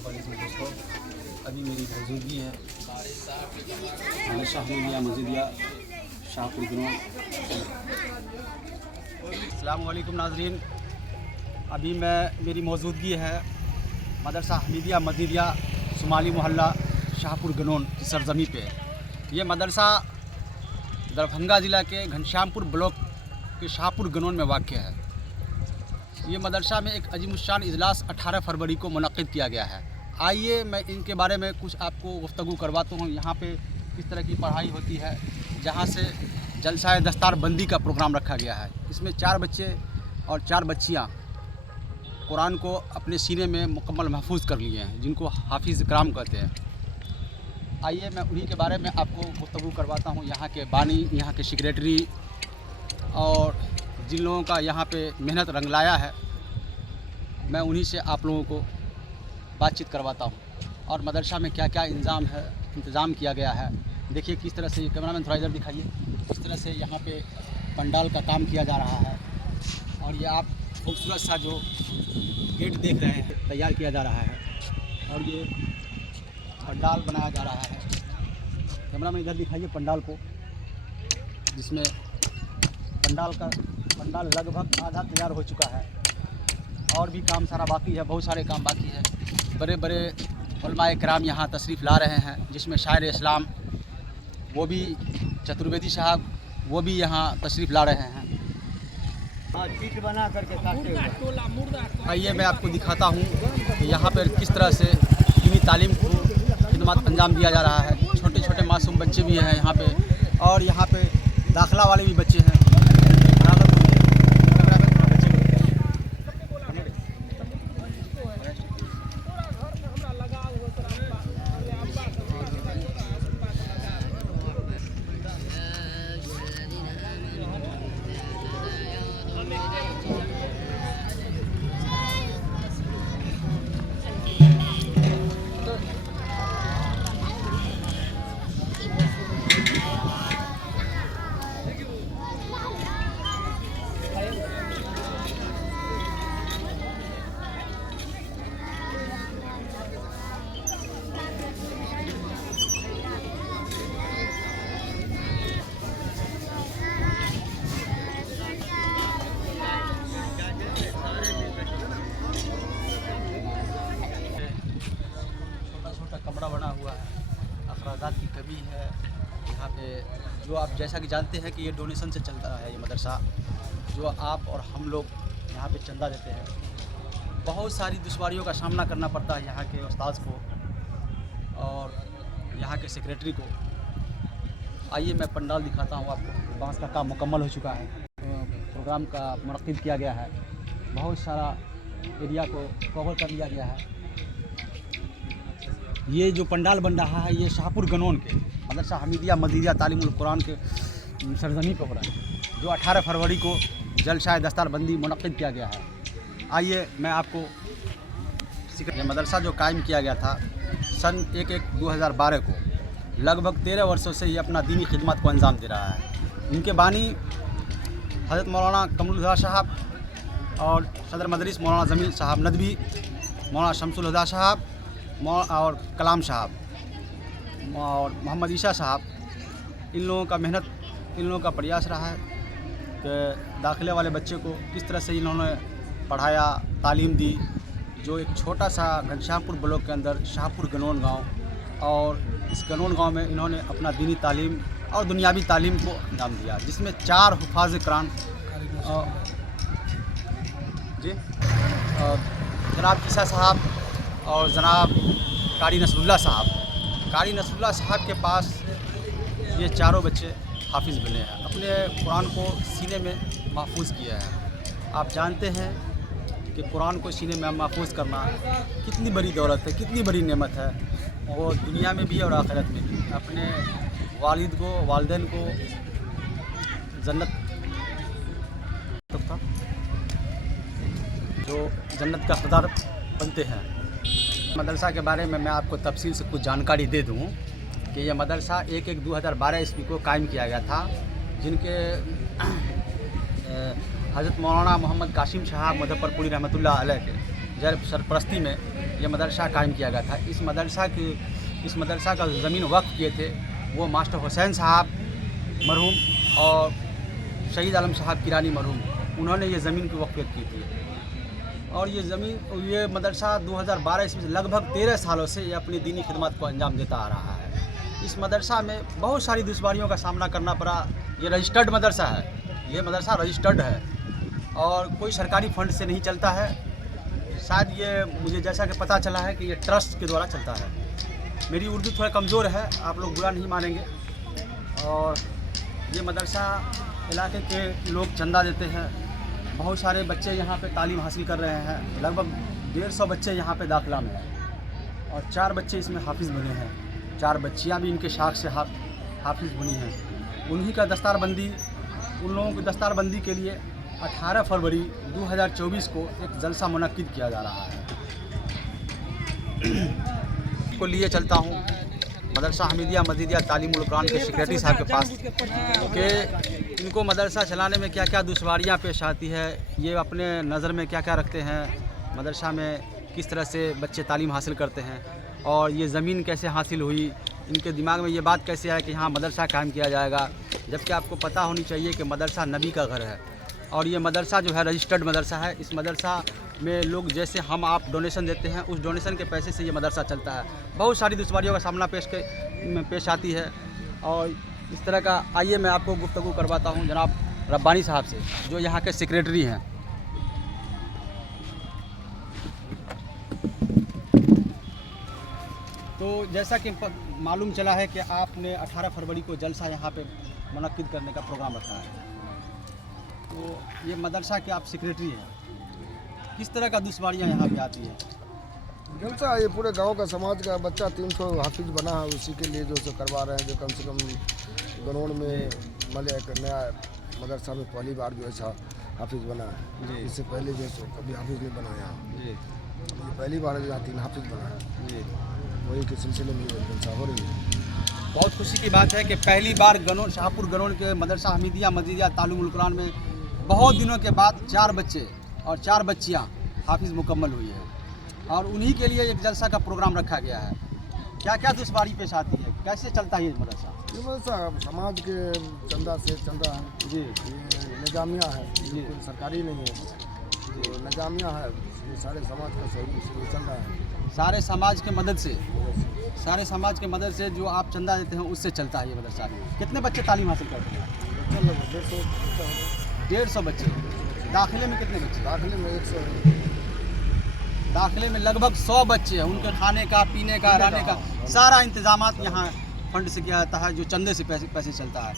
वालेकुम दोस्तों, अभी मेरी मौजूदगी है शाह मियाँ मस्जिदिया शाहपुर ग्राम। अस्सलाम वालेकुम नाज़रीन, अभी मेरी मौजूदगी है मदरसा हमीदिया मस्जिदिया शुमाली मोहल्ला शाहपुर गनौन की सरजमी पे। ये मदरसा दरभंगा ज़िला के घनश्यामपुर ब्लॉक के शाहपुर गनौन में वाक़ है। ये मदरसा में एक अजीमुशान इजलास 18 फरवरी को मुनक़्क़िद किया गया है। आइए मैं इनके बारे में कुछ आपको गुफ्तगू करवाता हूँ। यहाँ पे किस तरह की पढ़ाई होती है, जहाँ से जलसाए दस्तार बंदी का प्रोग्राम रखा गया है। इसमें 4 बच्चे और 4 बच्चियाँ कुरान को अपने सीने में मुकम्मल महफूज कर लिए हैं, जिनको हाफिज़ इकराम कहते हैं। आइए मैं उन्हीं के बारे में आपको गुफ्तगू करवाता हूँ। यहाँ के बानी, यहाँ के सेक्रेटरी और जिन लोगों का यहाँ पे मेहनत रंग लाया है, मैं उन्हीं से आप लोगों को बातचीत करवाता हूँ। और मदरसा में क्या क्या इंतज़ाम किया गया है, देखिए किस तरह से। कैमरामैन थोड़ा इधर दिखाइए। इस तरह से यहाँ पे पंडाल का काम किया जा रहा है। और ये आप खूबसूरत सा जो गेट देख रहे हैं, तैयार किया जा रहा है। और ये पंडाल बनाया जा रहा है। कैमरामैन इधर दिखाइए पंडाल को, जिसमें पंडाल लगभग आधा तैयार हो चुका है। और भी काम सारा बाकी है, बहुत सारे काम बाकी है। बड़े बड़े उलमाए किराम यहाँ तशरीफ़ ला रहे हैं, जिसमें शायर इस्लाम वो भी चतुर्वेदी साहब वो भी यहाँ तशरीफ़ ला रहे हैं। चीट बना करके आइए मैं आपको दिखाता हूँ कि यहाँ पर किस तरह से दीनी तालीम को खिदमत अंजाम दिया जा रहा है। छोटे छोटे मासूम बच्चे भी हैं यहाँ पे, और यहाँ पे दाखिला वाले भी बच्चे हैं। कमरा बना हुआ है, अखराजात की कमी है यहाँ पे। जो आप जैसा कि जानते हैं कि ये डोनेशन से चलता है ये मदरसा, जो आप और हम लोग यहाँ पे चंदा देते हैं। बहुत सारी दुश्वारियों का सामना करना पड़ता है यहाँ के उस्ताद को और यहाँ के सेक्रेटरी को। आइए मैं पंडाल दिखाता हूँ आपको। बांस का काम मुकम्मल हो चुका है, प्रोग्राम का मुनक़्क़िद किया गया है। बहुत सारा एरिया को कवर कर लिया गया है। ये जो पंडाल बन रहा है, ये शाहपुर गनौन के मदरसा हमीदिया मस्जिदिया तालीमुल कुरान के सरजमी पर हो रहा है, जो 18 फरवरी को जलसाए दस्तार बंदी मुनक़्क़िद किया गया है। आइए मैं आपको ये मदरसा जो कायम किया गया था सन 1/1/2012 को, लगभग 13 वर्षों से ये अपना दीनी खिदमत को अंजाम दे रहा है। इनके बानी हज़रत मौलाना कमरुल हुदा साहब और सदर मदरिस मौलाना जमील साहब नदवी, मौलाना शमसुल हुदा साहब और कलाम साहब और मोहम्मद ईशा साहब, इन लोगों का मेहनत, इन लोगों का प्रयास रहा है कि दाखिले वाले बच्चे को किस तरह से इन्होंने पढ़ाया, तालीम दी। जो एक छोटा सा घनश्यामपुर ब्लॉक के अंदर शाहपुर गनौन गांव, और इस गनौन गांव में इन्होंने अपना दीनी तालीम और दुनियावी तालीम को अंजाम दिया, जिसमें 4 हुफ़ाज़ कुरान जी जनाब ईसा साहब और जनाब कारी नसरुल्लाह साहब। कारी नसरुल्लाह साहब के पास ये चारों बच्चे हाफिज़ बने हैं, अपने कुरान को सीने में महफूज किया है। आप जानते हैं कि कुरान को सीने में महफूज करना कितनी बड़ी दौलत है, कितनी बड़ी नेमत है, वो दुनिया में भी और आखिरत में भी। अपने वालिद को, वालिदैन को जन्नत जो जन्नत का हक़दार बनते हैं। मदरसा के बारे में मैं आपको तफसील से कुछ जानकारी दे दूं कि यह मदरसा 1/1/2012 ईस्वी को कायम किया गया था, जिनके हज़रत मौलाना मोहम्मद कासिम साहब मुज़फ़्फ़रपुरी रहमतुल्लाह अलैह के जैर सरपरस्ती में ये मदरसा कायम किया गया था। इस मदरसा का ज़मीन वक्फ किए थे वो मास्टर हुसैन साहब मरहूम और शहीद आलम साहब किरानी मरहूम, उन्होंने ये ज़मीन की वक़्फ़ियत की थी। और ये मदरसा 2012 ईस्वी से लगभग 13 सालों से ये अपनी दीनी खिदमत को अंजाम देता आ रहा है। इस मदरसा में बहुत सारी दुश्वारियों का सामना करना पड़ा। ये रजिस्टर्ड मदरसा है, ये मदरसा रजिस्टर्ड है और कोई सरकारी फंड से नहीं चलता है। शायद ये मुझे जैसा कि पता चला है कि ये ट्रस्ट के द्वारा चलता है। मेरी उर्दू थोड़ा कमज़ोर है, आप लोग बुरा नहीं मानेंगे। और ये मदरसा इलाके के लोग चंदा देते हैं। बहुत सारे बच्चे यहाँ पे तालीम हासिल कर रहे हैं। लगभग 150 बच्चे यहाँ पे दाखिला में हैं और 4 बच्चे इसमें हाफिज़ बने हैं। 4 बच्चियाँ भी इनके शाख से हाफिज़ बनी हैं। उन्हीं का उन लोगों की दस्तारबंदी के लिए 18 फरवरी 2024 को एक जलसा मुनक्किद किया जा रहा है। को लिए चलता हूँ मदरसा हमीदिया मजीदिया तालीमुल कुरान के सेक्रेटरी साहब के पास कि इनको मदरसा चलाने में क्या क्या दुश्वारियाँ पेश आती है, ये अपने नज़र में क्या क्या रखते हैं, मदरसा में किस तरह से बच्चे तालीम हासिल करते हैं और ये ज़मीन कैसे हासिल हुई, इनके दिमाग में ये बात कैसे है कि यहाँ मदरसा कायम किया जाएगा। जबकि आपको पता होनी चाहिए कि मदरसा नबी का घर है और ये मदरसा जो है रजिस्टर्ड मदरसा है। इस मदरसा में लोग जैसे हम आप डोनेशन देते हैं, उस डोनेशन के पैसे से ये मदरसा चलता है। बहुत सारी दुश्वारियों का सामना पेश आती है और इस तरह का। आइए मैं आपको गुफ्तगू करवाता हूँ जनाब रब्बानी साहब से, जो यहाँ के सेक्रेटरी हैं। तो जैसा कि मालूम चला है कि आपने 18 फरवरी को जलसा यहाँ पे मुनक्किद करने का प्रोग्राम रखा है, तो ये मदरसा के आप सेक्रेटरी हैं, किस तरह का दुश्वारियाँ यहाँ पे आती है? जलसा ये पूरे गांव का समाज का बच्चा 300 हाफिज बना है, उसी के लिए जो से करवा रहे हैं। जो कम से कम गनौन में मतलब एक नया मदरसा में पहली बार जो है हाफिज बना है। इससे पहले जो है कभी हाफिज नहीं बनाया, ये पहली बार जो 3 हाफिज बना है, वही के सिलसिले में जलसा हो रही है। बहुत खुशी की बात है कि पहली बार शाहपुर गनौन के मदरसा हमीदिया मजीदिया तालीमुल कुरान में बहुत दिनों के बाद 4 बच्चे और 4 बच्चियाँ हाफिज़ मुकम्मल हुई है और उन्हीं के लिए एक जलसा का प्रोग्राम रखा गया है। क्या क्या दुश्वारी पेश आती है, कैसे चलता है ये मदरसा? ये मदरसा समाज के चंदा से चंदा है जी, ये निजामिया है जी, कोई सरकारी नहीं है, जो निजामिया है ये सारे समाज का सहयोग से चल रहा है। सारे समाज के मदद से जो आप चंदा देते हैं उससे चलता है ये मदरसा। कितने बच्चे तालीम हासिल करते हैं? 150 बच्चे। दाखिले में कितने बच्चे? दाखिले में 100। दाखिले में लगभग 100 बच्चे हैं। उनके खाने का, पीने का, रहने का सारा इंतजाम यहाँ फंड से किया जाता है, जो चंदे से पैसे चलता है।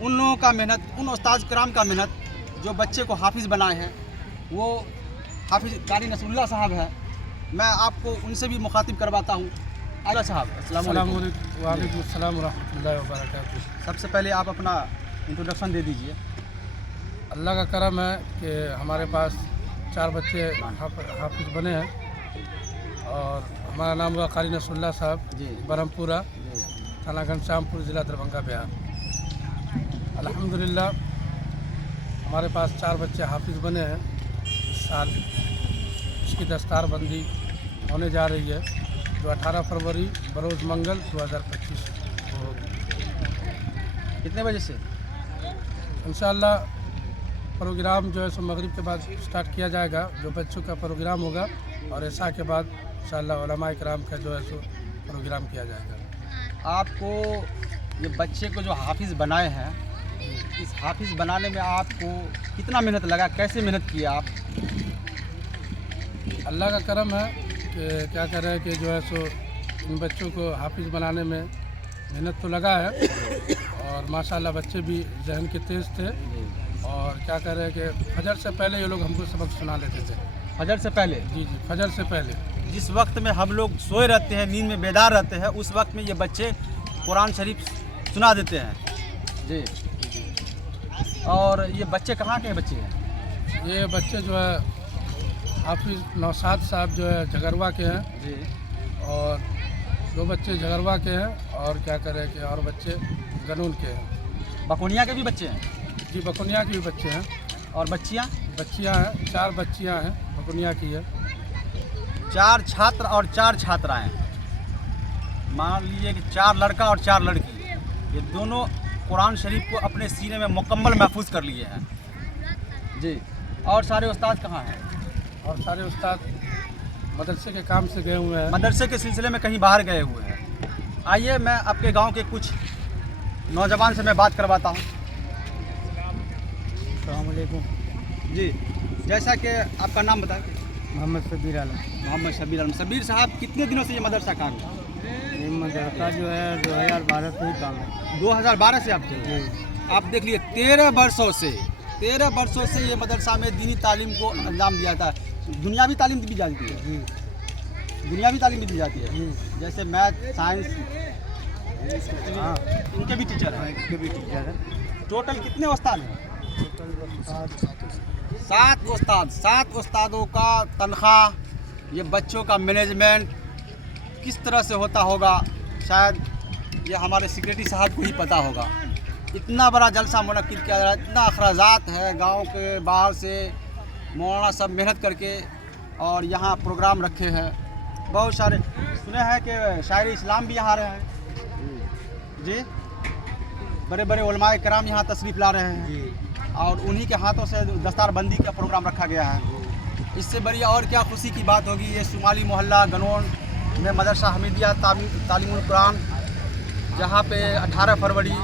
उन लोगों का मेहनत, उन उस्ताद कराम का मेहनत, जो बच्चे को हाफिज़ बनाए हैं, वो हाफिज़ कारी नसरुल्लाह साहब है। मैं आपको उनसे भी मुखातिब करवाता हूँ। आला साहब, अस्सलाम वालेकुम। वालेकुम अस्सलाम व रहमतुल्लाहि व बरकातुहू। सबसे पहले आप अपना इंट्रोडक्शन दे दीजिए। अल्लाह का करम है कि हमारे पास 4 बच्चे हाफिज बने हैं और हमारा नाम हुआ कारी नसरुल्लाह साहब जी, बरहमपुरा, थाना घनश्यामपुर, ज़िला दरभंगा, बिहार। अल्हम्दुलिल्लाह हमारे पास 4 बच्चे हाफिज बने हैं। इस साल इसकी दस्तारबंदी होने जा रही है, जो 18 फरवरी बरोज़ मंगल 2025 को होगी। कितने बजे से? इंशाअल्लाह प्रोग्राम जो है सो मगरिब के बाद स्टार्ट किया जाएगा, जो बच्चों का प्रोग्राम होगा, और ऐसा के बाद इंशाअल्लाह उलमाए किराम का जो है सो प्रोग्राम किया जाएगा। आपको ये बच्चे को जो हाफिज़ बनाए हैं, इस हाफिज़ बनाने में आपको कितना मेहनत लगा, कैसे मेहनत किए आप? अल्लाह का करम है कि क्या कह रहे हैं कि जो है सो इन बच्चों को हाफिज़ बनाने में मेहनत तो लगा है और माशाल्लाह बच्चे भी जहन के तेज़ थे। और क्या कह रहे हैं कि फजर से पहले ये लोग हमको सबक सुना लेते थे। फजर से पहले? जी, फजर से पहले। जिस वक्त में हम लोग सोए रहते हैं, नींद में बेदार रहते हैं, उस वक्त में ये बच्चे कुरान शरीफ सुना देते हैं जी। और ये बच्चे कहाँ के बच्चे हैं? ये बच्चे जो है हाफिज़ नौशाद साहब जो है झगरवा के हैं जी, और 2 बच्चे झगरवा के हैं और क्या करें कि और बच्चे गनून के हैं। बकुनिया के भी बच्चे हैं जी, बकुनिया के भी बच्चे हैं। और बच्चियाँ? बच्चियां हैं, 4 बच्चियां हैं, बकुनिया की है। 4 छात्र और 4 छात्राएं, मान लीजिए कि 4 लड़का और 4 लड़की, ये दोनों कुरान शरीफ को अपने सीने में मुकम्मल महफूज कर लिए हैं जी। और सारे उस्ताद कहाँ हैं? और सारे उस्ताद मदरसे के काम से गए हुए हैं। मदरसे के सिलसिले में कहीं बाहर गए हुए हैं। आइए मैं आपके गांव के कुछ नौजवान से मैं बात करवाता हूं। अस्सलाम वालेकुम। जी, जैसा कि आपका नाम बताएं। मोहम्मद शबीर आलम। मोहम्मद शबीर आलम। शबीर साहब, कितने दिनों से ये मदरसा काम है? ये मदरसा जो है 2012 से ही काम है। 2012 से आप चल रहे हैं। आप देख लिए 13 वर्षों से ये मदरसा में दीनी तालीम को अंजाम दिया था। दुनियावी तालीम भी जाती है जी। दुनियावी तालीम भी दी जाती है, जैसे मैथ, साइंस, हाँ, इनके भी टीचर हैं। इसके भी टीचर है। टोटल कितने उस्ताद हैं? 7 उस्तादों का तनख्वाह, ये बच्चों का मैनेजमेंट किस तरह से होता होगा, शायद ये हमारे सेक्रेटरी साहब को ही पता होगा। इतना बड़ा जलसा मुनक्किद किया जा रहा है, इतना अखराजात है गांव के बाहर से, मौलाना सब मेहनत करके और यहाँ प्रोग्राम रखे हैं। बहुत सारे सुने हैं कि शायर इस्लाम भी यहाँ आ रहे हैं जी। बड़े बड़े उलमाए कराम यहाँ तशरीफ़ ला रहे हैं और उन्हीं के हाथों से दस्तारबंदी का प्रोग्राम रखा गया है। इससे बड़ी और क्या खुशी की बात होगी। ये शुमाली मोहल्ला गनौन में मदरसा हमीदिया तालीमुल कुरान, जहाँ पे 18 फरवरी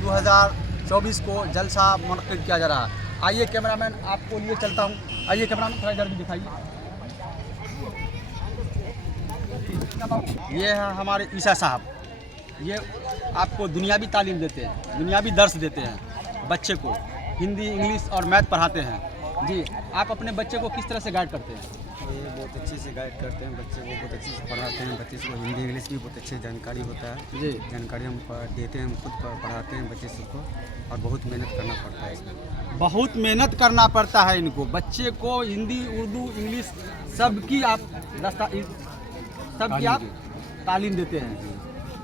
2024 को जलसा मुनक्किद किया जा रहा है। आइए कैमरामैन, आपको लिए चलता हूँ। आइए कैमरामैन, थोड़ा इधर भी दिखाइए। ये है हमारे ईसा साहब, ये आपको दुनियावी तालीम देते हैं, दुनियावी दर्स देते हैं बच्चे को, हिंदी, इंग्लिश और मैथ पढ़ाते हैं जी। आप अपने बच्चे को किस तरह से गाइड करते हैं? ये बहुत अच्छे से गाइड करते हैं, बच्चे को बहुत अच्छे से पढ़ाते हैं। बच्चे को हिंदी इंग्लिश भी बहुत अच्छे जानकारी होता है जी। जानकारी हम देते हैं, हम खुद पढ़ाते हैं बच्चे सबको, और बहुत मेहनत करना पड़ता है इसमें। बहुत मेहनत करना पड़ता है इनको। बच्चे को हिंदी, उर्दू, इंग्लिश सबकी आप तालीम देते हैं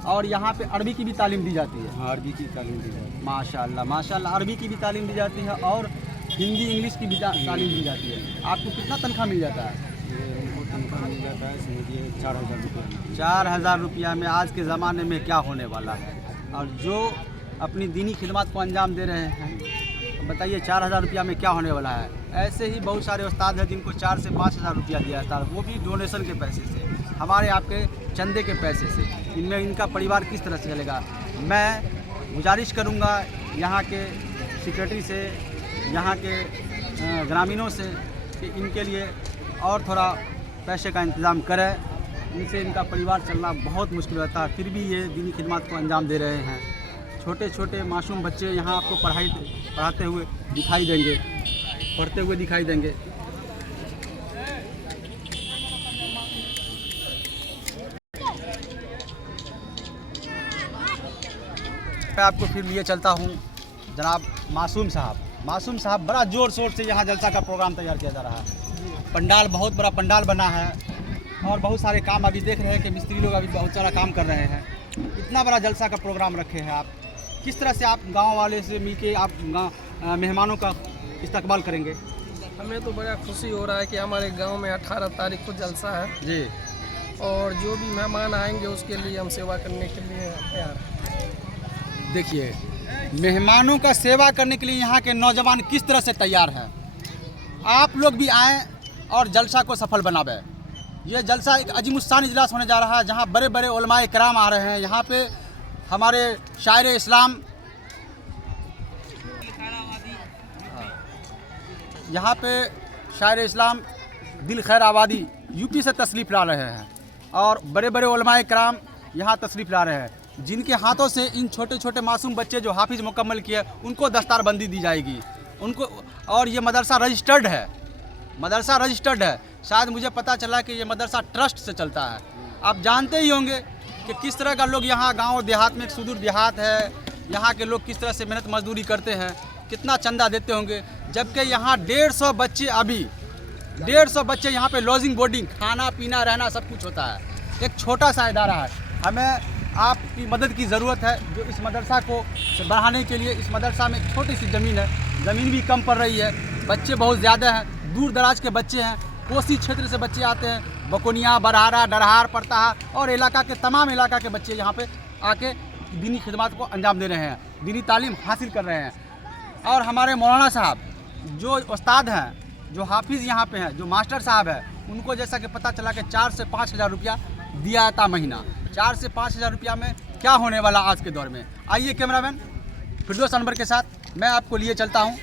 और यहाँ पे अरबी की भी तालीम दी जाती है। हाँ, अरबी की तालीम दी जाती है। माशाल्लाह माशाल्लाह, अरबी की भी तालीम दी जाती है और हिंदी, इंग्लिश की भी तालीम दी जाती है। आपको कितना तनख्वाह मिल जाता है? ये हमको तनख्वाह मिल जाता है, समझिए 4000 रुपये। 4000 रुपया में आज के ज़माने में क्या होने वाला है? और जो अपनी दीनी खिदमत को अंजाम दे रहे हैं, बताइए 4000 रुपया में क्या होने वाला है? ऐसे ही बहुत सारे उस्ताद हैं जिनको 4 से 5000 रुपया दिया जाता है, वो भी डोनेशन के पैसे से, हमारे आपके चंदे के पैसे से। इनमें इनका परिवार किस तरह से चलेगा? मैं गुजारिश करूंगा यहाँ के सेक्रेटरी से, यहाँ के ग्रामीणों से कि इनके लिए और थोड़ा पैसे का इंतज़ाम करें। इनसे इनका परिवार चलना बहुत मुश्किल होता है, फिर भी ये दीनी खिदमत को अंजाम दे रहे हैं। छोटे छोटे मासूम बच्चे यहाँ आपको पढ़ाते हुए दिखाई देंगे, पढ़ते हुए दिखाई देंगे। मैं आपको फिर लिए चलता हूँ जनाब मासूम साहब बड़ा ज़ोर शोर से यहाँ जलसा का प्रोग्राम तैयार किया जा रहा है। पंडाल, बहुत बड़ा पंडाल बना है और बहुत सारे काम अभी देख रहे हैं कि मिस्त्री लोग अभी बहुत सारा काम कर रहे हैं। इतना बड़ा जलसा का प्रोग्राम रखे हैं आप, किस तरह से आप गांव वाले से मिलके आप मेहमानों का इस्तकबाल करेंगे? हमें तो बड़ा खुशी हो रहा है कि हमारे गांव में 18 तारीख को जलसा है जी, और जो भी मेहमान आएंगे उसके लिए हम सेवा करने के लिए तैयार हैं। देखिए मेहमानों का सेवा करने के लिए यहाँ के नौजवान किस तरह से तैयार हैं। आप लोग भी आएँ और जलसा को सफल बनावें। ये जलसा एक अजीमुस्शान इजलास होने जा रहा है जहाँ बड़े बड़े उलमाए कराम आ रहे हैं। यहाँ पे हमारे शायर इस्लाम, यहाँ पे शायर इस्लाम दिल खैर आबादी यूपी से तशरीफ़ ला रहे हैं और बड़े बड़े उलमाए कराम यहाँ तशरीफ़ ला रहे हैं, जिनके हाथों से इन छोटे छोटे मासूम बच्चे जो हाफिज़ मुकम्मल किए उनको दस्तारबंदी दी जाएगी उनको। और ये मदरसा रजिस्टर्ड है, शायद मुझे पता चला कि ये मदरसा ट्रस्ट से चलता है। आप जानते ही होंगे कि किस तरह का लोग यहाँ गांव देहात में, एक सुदूर देहात है, यहाँ के लोग किस तरह से मेहनत मजदूरी करते हैं, कितना चंदा देते होंगे। जबकि यहाँ 150 बच्चे, अभी 150 बच्चे यहाँ पे लॉजिंग, बोर्डिंग, खाना पीना रहना सब कुछ होता है। एक छोटा सा इदारा है। हमें आपकी मदद की ज़रूरत है जो इस मदरसा को बढ़ाने के लिए। इस मदरसा में छोटी सी ज़मीन है, ज़मीन भी कम पड़ रही है, बच्चे बहुत ज़्यादा हैं, दूर दराज के बच्चे हैं, कोसी क्षेत्र से बच्चे आते हैं, बकोनिया, बरहारा, डरहार, परताहा और इलाका के तमाम इलाका के बच्चे यहाँ पे आके दीनी खिदमत को अंजाम दे रहे हैं, दीनी तालीम हासिल कर रहे हैं। और हमारे मौलाना साहब जो उस्ताद हैं, जो हाफिज़ यहाँ पे हैं, जो मास्टर साहब हैं, उनको जैसा कि पता चला कि 4 से 5 हज़ार रुपया दिया जाता महीना। 4 से 5 हज़ार रुपया में क्या होने वाला आज के दौर में। आइए कैमरामैन फिरदौस अनवर के साथ मैं आपको लिए चलता हूँ